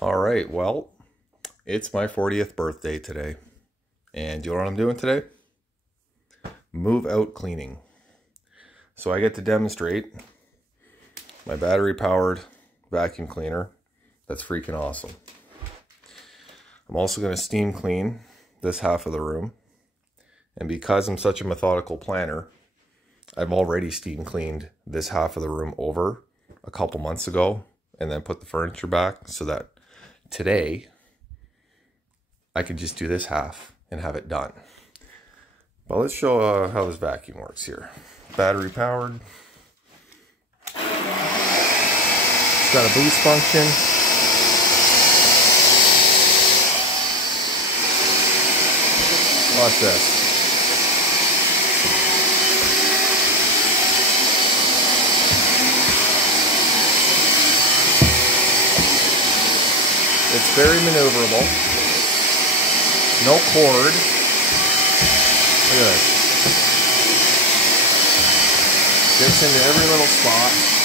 All right, well, it's my 40th birthday today. And do you know what I'm doing today? Move out cleaning. So I get to demonstrate my battery-powered vacuum cleaner. That's freaking awesome. I'm also going to steam clean this half of the room. And because I'm such a methodical planner, I've already steam cleaned this half of the room over a couple months ago and then put the furniture back so that today I can just do this half and have it done. But let's show how this vacuum works here. Battery powered. It's got a boost function. Watch this. It's very maneuverable. No cord. Look at this. Gets into every little spot.